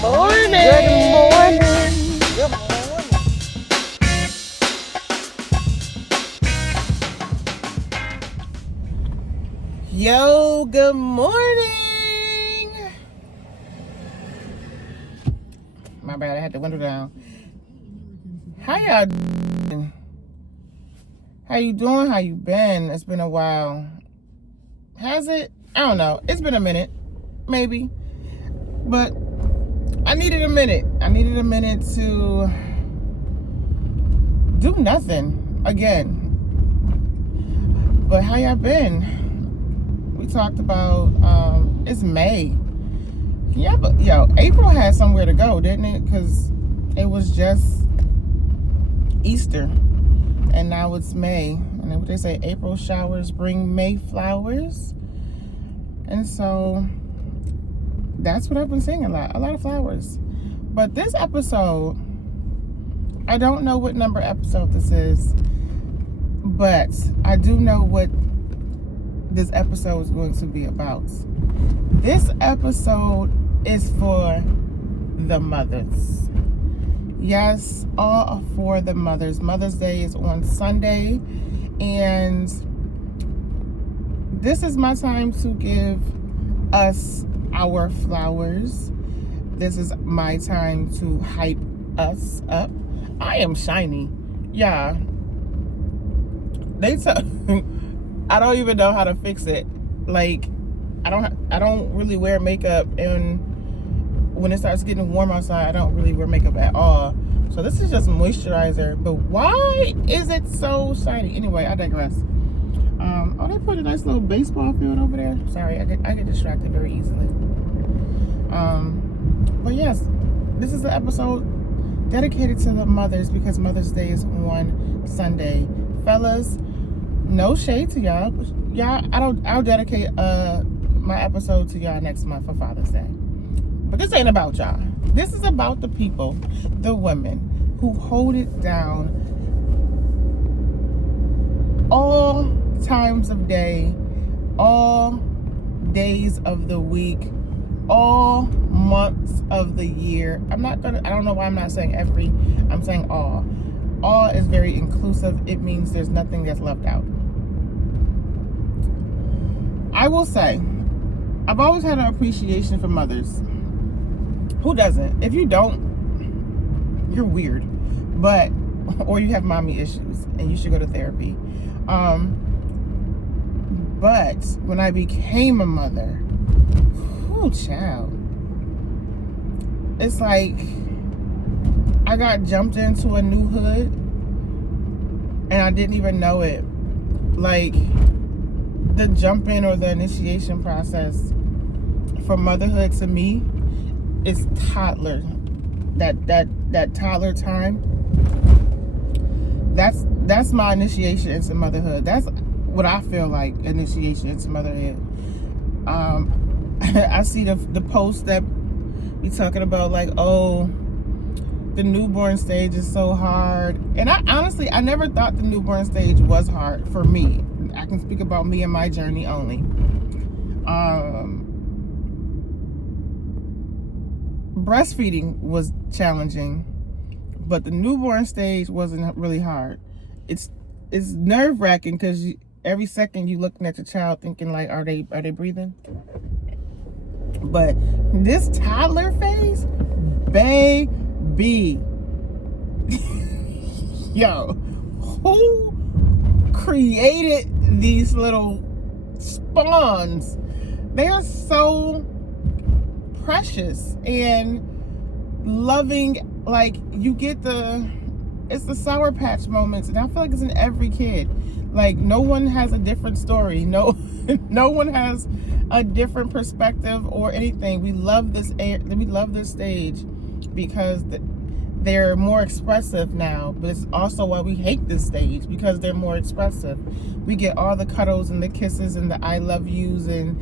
morning. Good morning. Good morning. Yo, good morning. My bad, I had the window down. How y'all doing? How you doing? How you been? It's been a while. Has it? I don't know. It's been a minute. Maybe. But I needed a minute. I needed a minute to do nothing again. But how y'all been? We talked about it's May. April had somewhere to go, didn't it? Because it was just Easter, and now it's May. And then what they say, April showers bring May flowers. And so that's what I've been seeing a lot of flowers. But this episode, I don't know what number episode this is, but I do know what this episode is going to be about. This episode is for the mothers. Yes, all for the mothers. Mother's Day is on Sunday, and this is my time to give us our flowers. This is my time to hype us up. I am shiny. Yeah. I don't even know how to fix it. Like, I don't really wear makeup, and when it starts getting warm outside, I don't really wear makeup at all. So this is just moisturizer. But why is it so shiny? Anyway, I digress. They put a nice little baseball field over there. Sorry, I get distracted very easily. But yes, this is the episode dedicated to the mothers because Mother's Day is on Sunday. Fellas, no shade to y'all. I'll dedicate my episode to y'all next month for Father's Day. But this ain't about y'all. This is about the people, the women who hold it down all times of day, all days of the week, all months of the year. I don't know why I'm not saying every, I'm saying all. All is very inclusive. It means there's nothing that's left out. I will say, I've always had an appreciation for mothers. Who doesn't? If you don't, you're weird. Or you have mommy issues and you should go to therapy. But when I became a mother, child, it's like I got jumped into a new hood and I didn't even know it. Like, the jump in or the initiation process for motherhood to me is toddler. That toddler time. That's my initiation into motherhood. That's what I feel like initiation into motherhood. I see the post that be talking about like, oh, the newborn stage is so hard. And I honestly never thought the newborn stage was hard for me. I can speak about me and my journey only. Breastfeeding was challenging, but the newborn stage wasn't really hard. It's nerve-wracking because every second you looking at your child thinking like, are they breathing? But this toddler phase, baby, yo, who created these little spawns? They are so precious and loving. Like, you get it's the Sour Patch moments, and I feel like it's in every kid. Like, no one has a different story. No one has a different perspective or anything. We love this stage because they're more expressive now, but it's also why we hate this stage, because they're more expressive. We get all the cuddles and the kisses and the I love yous and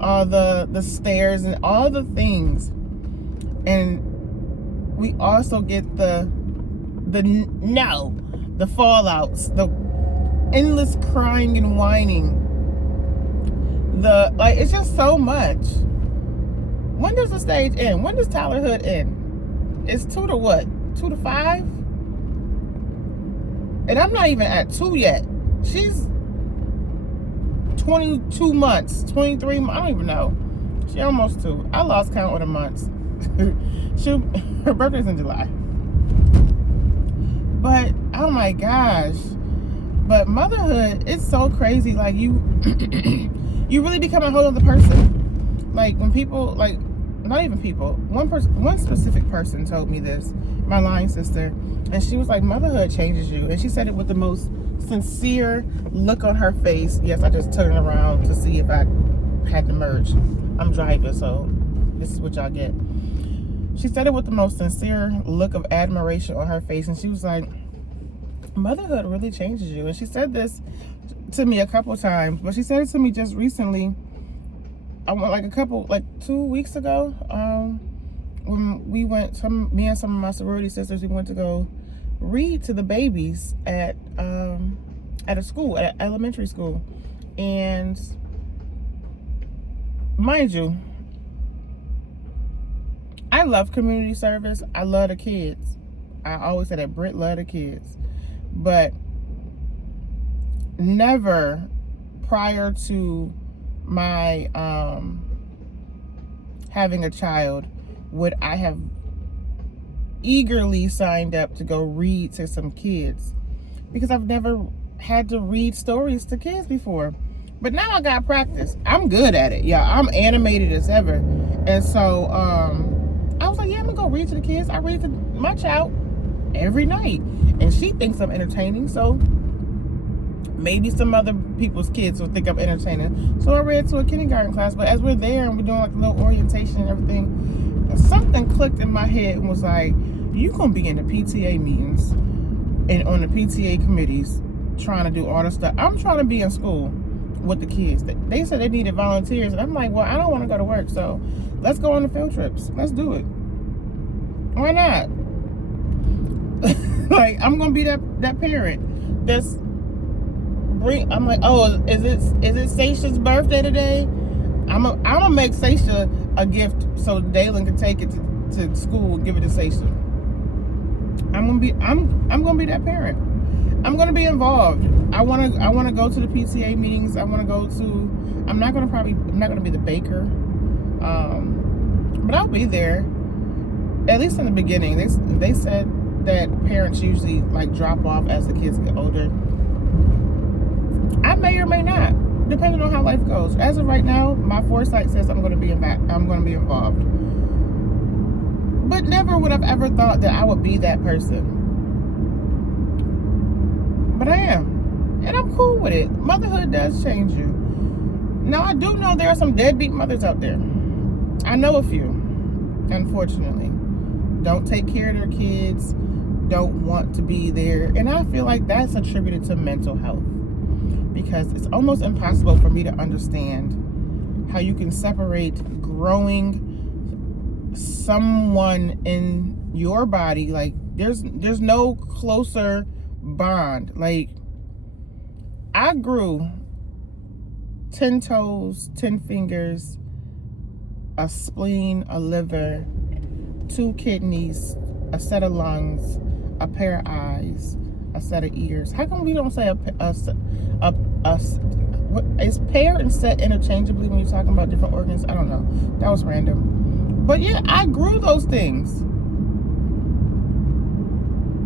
all the stares and all the things. And we also get the fallouts, the endless crying and whining. It's just so much. When does the stage end? When does Tyler Hood end? It's 2 to what? 2 to 5? And I'm not even at 2 yet. She's 22 months, 23 months. I don't even know. She almost 2. I lost count of the months. Her birthday's in July. But, oh my gosh. But motherhood, it's so crazy. Like, you really become a whole other person. Like, when people, like, not even people, one specific person told me this, my lying sister, and she was like, motherhood changes you. And she said it with the most sincere look on her face. Yes, I just turned around to see if I had to merge. I'm driving, so this is what y'all get. She said it with the most sincere look of admiration on her face, and she was like, motherhood really changes you. And she said this to me a couple times, but she said it to me just recently. I went like 2 weeks ago, when we went, me and some of my sorority sisters, we went to go read to the babies at a school, at elementary school. And mind you, I love community service. I love the kids. I always say that Britt love the kids. But never prior to my having a child would I have eagerly signed up to go read to some kids, because I've never had to read stories to kids before. But now I got practice. I'm good at it. Yeah, I'm animated as ever. And so I was like, yeah, I'm gonna go read to the kids. I read to my child every night, and she thinks I'm entertaining, so maybe some other people's kids will think I'm entertaining. So I read to a kindergarten class. But as we're there and we're doing like a little orientation and everything, something clicked in my head and was like, you gonna be in the PTA meetings and on the PTA committees trying to do all the stuff. I'm trying to be in school with the kids. They said they needed volunteers, and I'm like, well, I don't want to go to work, so let's go on the field trips. Let's do it. Why not? Like, I'm gonna be that parent that's I'm like, oh, is it Seisha's birthday today? I'm gonna make Seisha a gift so Dalen can take it to school and give it to Seisha. I'm gonna be that parent. I'm gonna be involved. I wanna go to the PTA meetings. I'm not gonna be the baker, but I'll be there. At least in the beginning. They said that parents usually like drop off as the kids get older. I may or may not, depending on how life goes. As of right now, my foresight says I'm gonna be involved. But never would I've ever thought that I would be that person. But I am. And I'm cool with it. Motherhood does change you. Now, I do know there are some deadbeat mothers out there. I know a few, unfortunately. Don't take care of their kids, don't want to be there. And I feel like that's attributed to mental health, because it's almost impossible for me to understand how you can separate growing someone in your body. Like, there's no closer bond. Like, I grew 10 toes, 10 fingers, a spleen, a liver, 2 kidneys, a set of lungs, a pair of eyes, a set of ears. How come we don't say what is pair and set interchangeably when you're talking about different organs? I don't know. That was random. But yeah, I grew those things.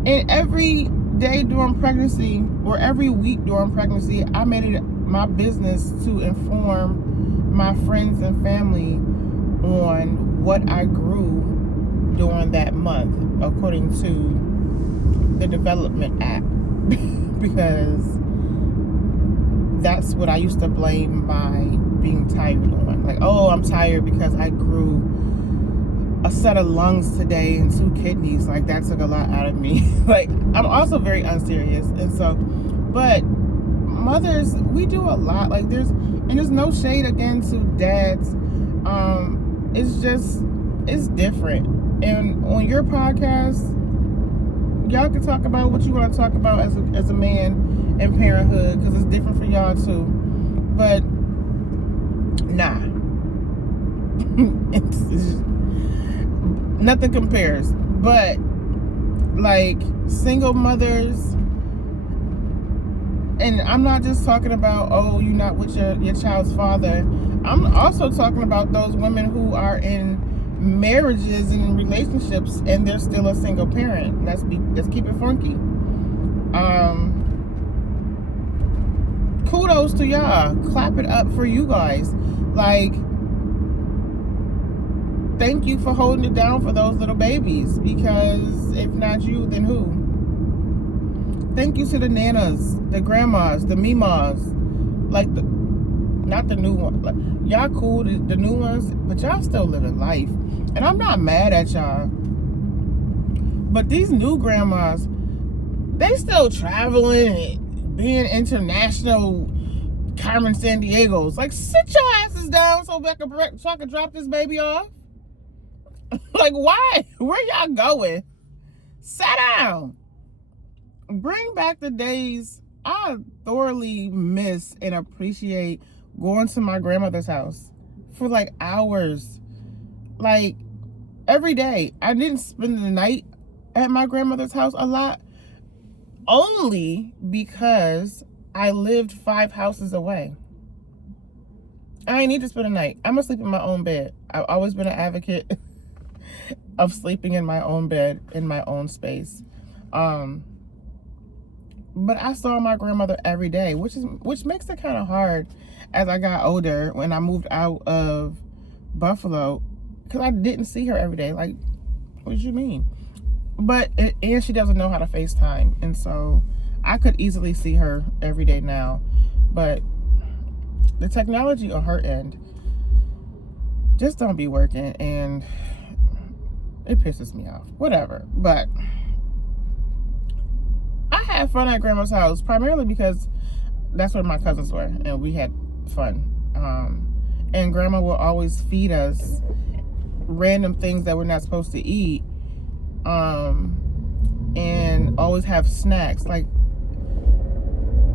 And every day during pregnancy, or every week during pregnancy, I made it my business to inform my friends and family on what I grew during that month, according to the development app. Because that's what I used to blame my being tired on. Like, oh, I'm tired because I grew a set of lungs today and 2 kidneys. Like, that took a lot out of me. Like, I'm also very unserious. And so, but mothers, we do a lot. Like, there's no shade again to dads. It's different. And on your podcast, y'all can talk about what you want to talk about as a man and parenthood, because it's different for y'all too. But nah, It's nothing compares. But like single mothers, and I'm not just talking about, oh, you're not with your child's father. I'm also talking about those women who are in marriages and in relationships and they're still a single parent. Let's keep it funky. Kudos to y'all. Clap it up for you guys. Like, thank you for holding it down for those little babies, because if not you, then who? Thank you to the nanas, the grandmas, the mimas, like not the new ones. Like, y'all cool, the new ones, but y'all still living life. And I'm not mad at y'all. But these new grandmas, they still traveling and being international Carmen San Diego's. Like, sit your asses down so I can drop this baby off. Like, why? Where y'all going? Sit down. Bring back the days. I thoroughly miss and appreciate going to my grandmother's house for like hours. Like, every day. I didn't spend the night at my grandmother's house a lot, only because I lived 5 houses away. I ain't need to spend a night. I'm gonna sleep in my own bed. I've always been an advocate of sleeping in my own bed, in my own space. But I saw my grandmother every day, which makes it kind of hard as I got older when I moved out of Buffalo, because I didn't see her every day. Like, what do you mean? But, and she doesn't know how to FaceTime. And so I could easily see her every day now. But the technology on her end just don't be working. And it pisses me off. Whatever. But I had fun at grandma's house, primarily because that's where my cousins were. And we had fun. And grandma will always feed us random things that we're not supposed to eat. And always have snacks. Like,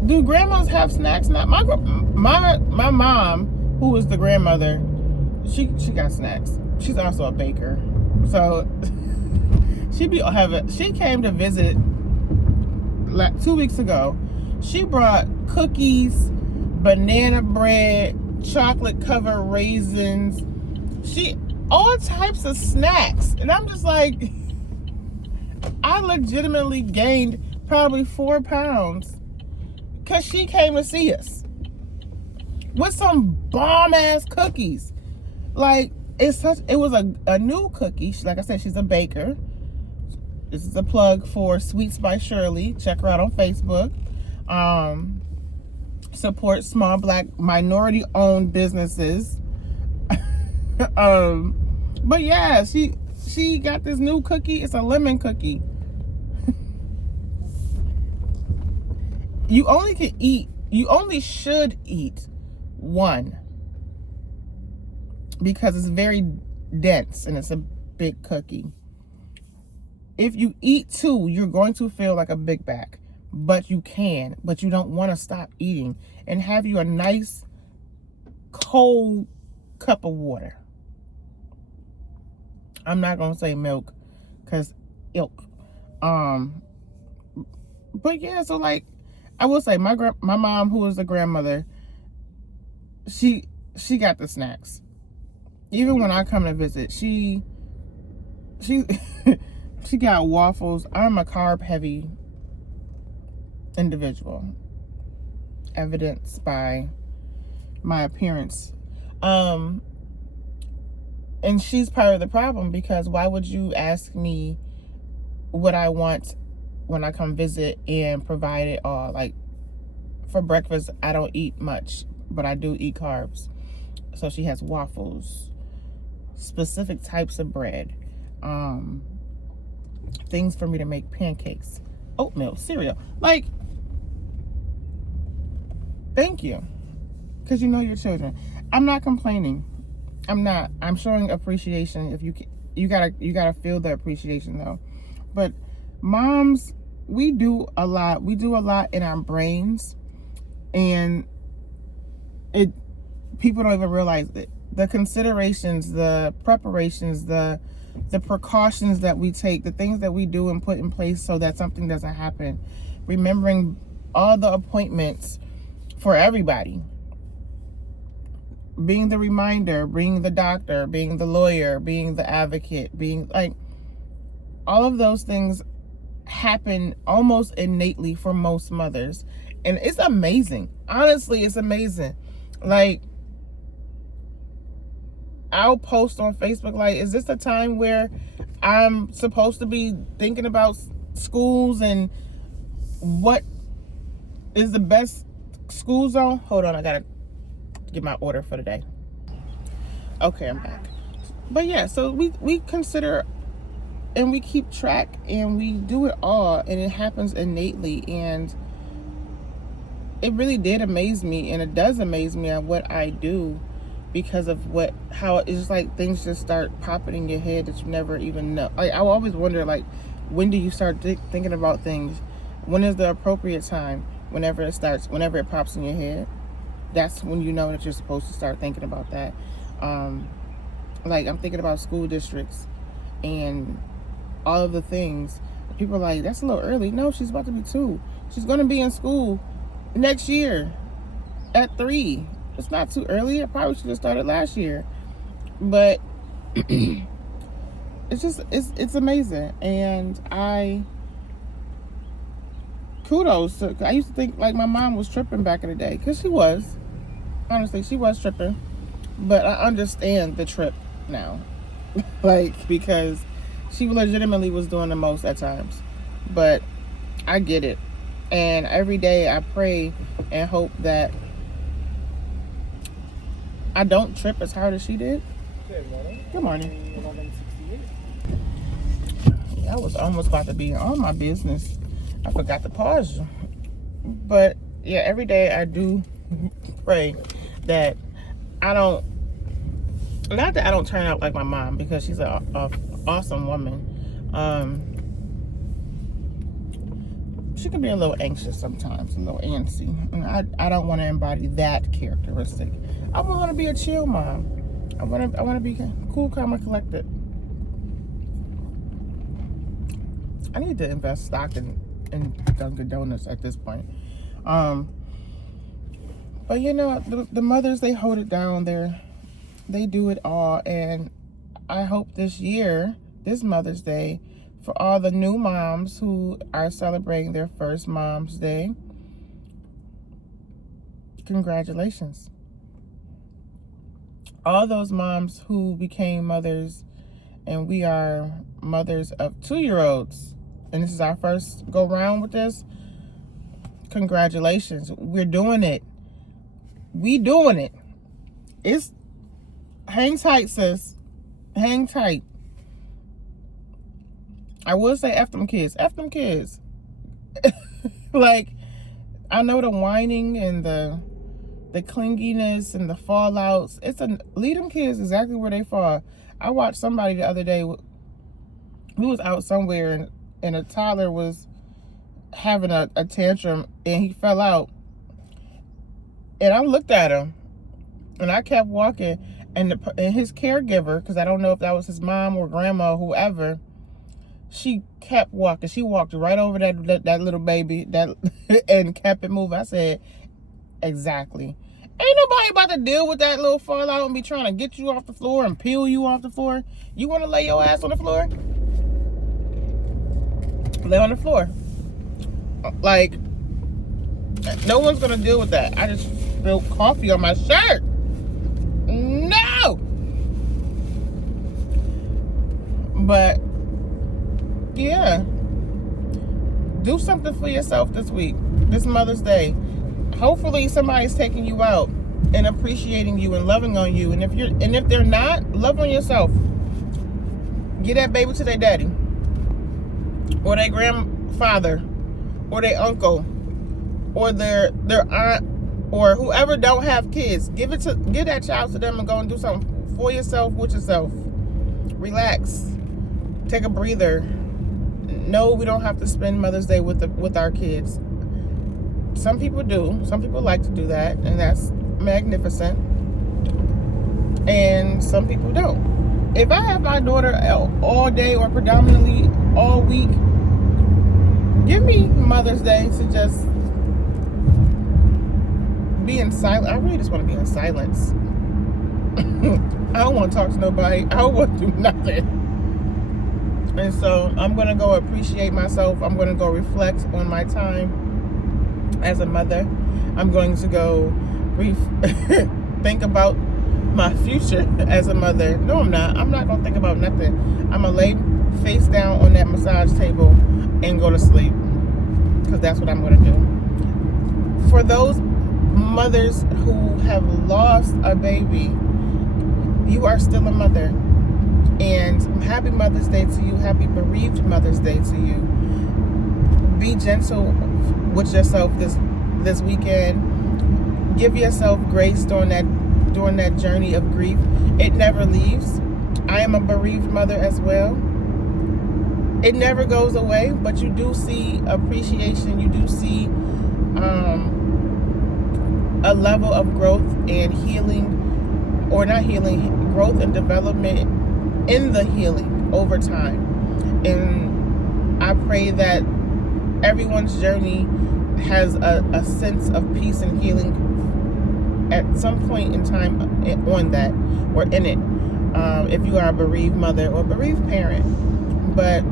do grandmas have snacks? Not my mom, who was the grandmother, she got snacks. She's also a baker, so she came to visit like 2 weeks ago. She brought cookies, banana bread, chocolate covered raisins, all types of snacks, and I'm just like, I legitimately gained probably 4 pounds because she came to see us with some bomb ass cookies. Like, it was a new cookie. Like I said, she's a baker. This is a plug for Sweets by Shirley. Check her out on Facebook. Support small Black minority owned businesses. But yeah, she got this new cookie. It's a lemon cookie. You only should eat one, because it's very dense and it's a big cookie. If you eat 2, you're going to feel like a big bag, but you don't want to stop eating, and have you a nice cold cup of water. I'm not going to say milk, because ilk. But yeah, so like, I will say my mom, who was the grandmother, she got the snacks. Even when I come to visit, she got waffles. I'm a carb heavy individual, evidenced by my appearance. And she's part of the problem, because why would you ask me what I want when I come visit and provide it all? Like, for breakfast, I don't eat much, but I do eat carbs. So she has waffles, specific types of bread, things for me to make pancakes, oatmeal, cereal. Like, thank you, because you know your children. I'm not complaining. I'm showing appreciation. If you gotta feel the appreciation though. But moms, we do a lot in our brains, and people don't even realize the considerations, the preparations, the precautions that we take, the things that we do and put in place so that something doesn't happen. Remembering all the appointments for everybody. Being the reminder, being the doctor, being the lawyer, being the advocate, being like, all of those things happen almost innately for most mothers. And it's amazing. Honestly, it's amazing. Like, I'll post on Facebook, like, is this a time where I'm supposed to be thinking about schools and what is the best school zone? Hold on, I gotta get my order for the day. Okay, I'm back. But yeah, so we consider and we keep track and we do it all, and it happens innately. And it really did amaze me, and it does amaze me at what I do, because of how it's just like things just start popping in your head that you never even know. Like, I always wonder, like, when do you start thinking about things? When is the appropriate time? Whenever it pops in your head, that's when you know that you're supposed to start thinking about that. Like, I'm thinking about school districts and all of the things. People are like, that's a little early. No, she's about to be 2. She's going to be in school next year at 3. It's not too early. I probably should have started last year. But it's amazing. And kudos to, I used to think like my mom was tripping back in the day, because she was. Honestly, she was tripping. But I understand the trip now. Like, because she legitimately was doing the most at times. But I get it. And every day I pray and hope that I don't trip as hard as she did. Good morning. Good morning. 11:68. I was almost about to be on my business. I forgot to pause you. But yeah, every day I do pray that not that I don't turn out like my mom, because she's a awesome woman. She can be a little anxious sometimes, a little antsy, and I don't want to embody that characteristic. I want to be a chill mom. I want to be cool, calm, and collected. I need to invest stock in Dunkin' Donuts at this point. But you know, the mothers, they hold it down. They do it all, and I hope this year, this Mother's Day, for all the new moms who are celebrating their first Mom's Day, congratulations. All those moms who became mothers, and we are mothers of 2-year-olds, and this is our first go round with this, congratulations. We're doing it. We doing it. It's, hang tight, sis. Hang tight. I will say F them kids. F them kids. Like, I know the whining and the clinginess and the fallouts. Leave them kids exactly where they fall. I watched somebody the other day who was out somewhere, and a toddler was having a tantrum, and he fell out. And I looked at him, and I kept walking, and his caregiver, because I don't know if that was his mom or grandma or whoever, she kept walking. She walked right over that little baby and kept it moving. I said, exactly. Ain't nobody about to deal with that little fallout and be trying to get you off the floor and peel you off the floor. You want to lay your ass on the floor? Lay on the floor. Like, no one's going to deal with that. I just spilled coffee on my shirt. No! But yeah, do something for yourself this week, this Mother's Day. Hopefully somebody's taking you out and appreciating you and loving on you. And if they're not, love on yourself. Get that baby to their daddy, or their grandfather, or their uncle, or their aunt, or whoever don't have kids. Give that child to them and go and do something for yourself, with yourself. Relax. Take a breather. No, we don't have to spend Mother's Day with our kids. Some people do. Some people like to do that, and that's magnificent. and some people don't. If I have my daughter all day or predominantly all week, give me Mother's Day to just be in silence. I really just want to be in silence. I don't want to talk to nobody. I don't want to do nothing. And so I'm going to go appreciate myself. I'm going to go reflect on my time as a mother. I'm going to go think about my future as a mother. No, I'm not. I'm not going to think about nothing. I'm going to lay face down on that massage table and go to sleep, because that's what I'm going to do. For those mothers who have lost a baby, you are still a mother. And happy Mother's Day to you. Happy bereaved Mother's Day to you. Be gentle with yourself this weekend. Give yourself grace during that journey of grief. It never leaves. I am a bereaved mother as well. It never goes away, but you do see appreciation. You do see a level of growth and healing, or not healing, growth and development in the healing over time. And I pray that everyone's journey has a sense of peace and healing at some point in time on that, or in it, if you are a bereaved mother or bereaved parent. But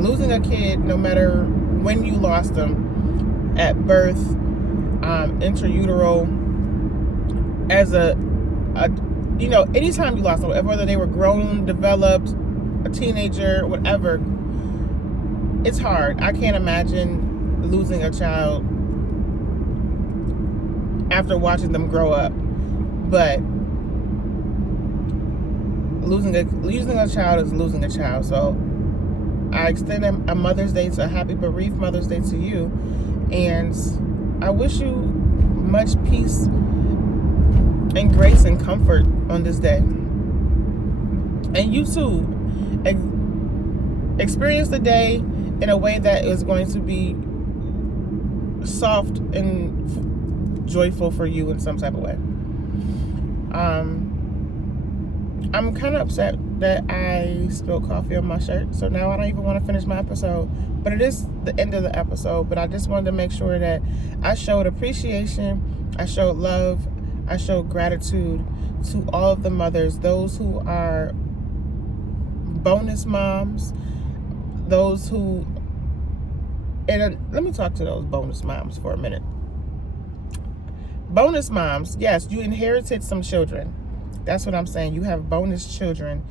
losing a kid, no matter when you lost them, at birth, intrautero, as anytime you lost them, whether they were grown, developed, a teenager, whatever, it's hard. I can't imagine losing a child after watching them grow up. But losing a child is losing a child. So I extend a Mother's Day, a happy bereaved Mother's Day to you, and I wish you much peace and grace and comfort on this day. And you too, experience the day in a way that is going to be soft and joyful for you in some type of way. I'm kind of upset that I spilled coffee on my shirt, so now I don't even want to finish my episode. But it is the end of the episode. But I just wanted to make sure that I showed appreciation, I showed love, I showed gratitude to all of the mothers, those who are bonus moms, those who, and let me talk to those bonus moms for a minute. Bonus moms, yes, you inherited some children. That's what I'm saying. You have bonus children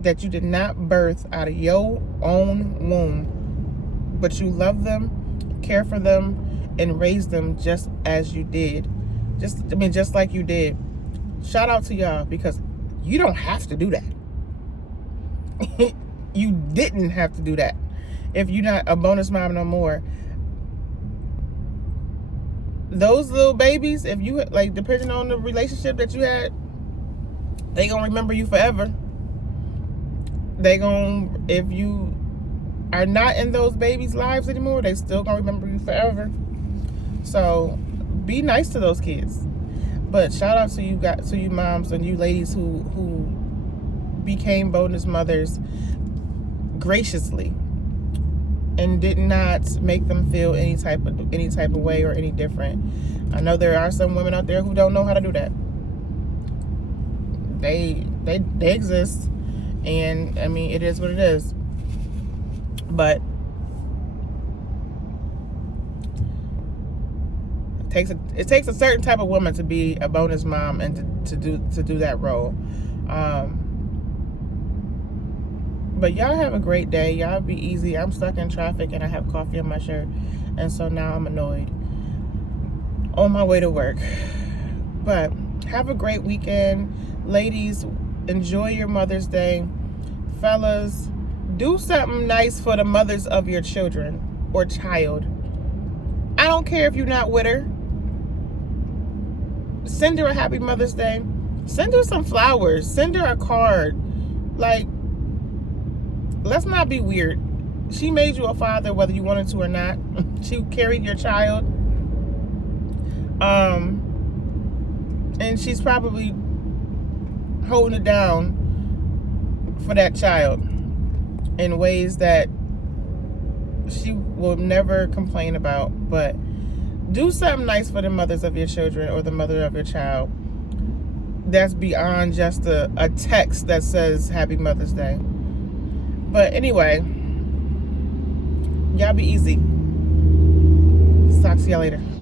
that you did not birth out of your own womb, but you love them, care for them, and raise them just as you did. Just like you did. Shout out to y'all, because you don't have to do that. You didn't have to do that. If you're not a bonus mom no more, those little babies, if you depending on the relationship that you had, they gonna remember you forever. If you are not in those babies' lives anymore, they still gonna remember you forever. So be nice to those kids. But shout out to you moms and you ladies who became bonus mothers graciously and did not make them feel any type of way or any different. I know there are some women out there who don't know how to do that. They exist, and I mean, it is what it is. But it takes a certain type of woman to be a bonus mom and to do that role. But y'all have a great day. Y'all be easy. I'm stuck in traffic and I have coffee on my shirt, and so now I'm annoyed on my way to work. But have a great weekend. Ladies, enjoy your Mother's Day. Fellas, do something nice for the mothers of your children or child. I don't care if you're not with her. Send her a happy Mother's Day. Send her some flowers. Send her a card. Let's not be weird. She made you a father whether you wanted to or not. She carried your child. And she's probably holding it down for that child in ways that she will never complain about. But do something nice for the mothers of your children or the mother of your child. That's beyond just a text that says Happy Mother's Day. But anyway, y'all be easy. Talk to y'all later.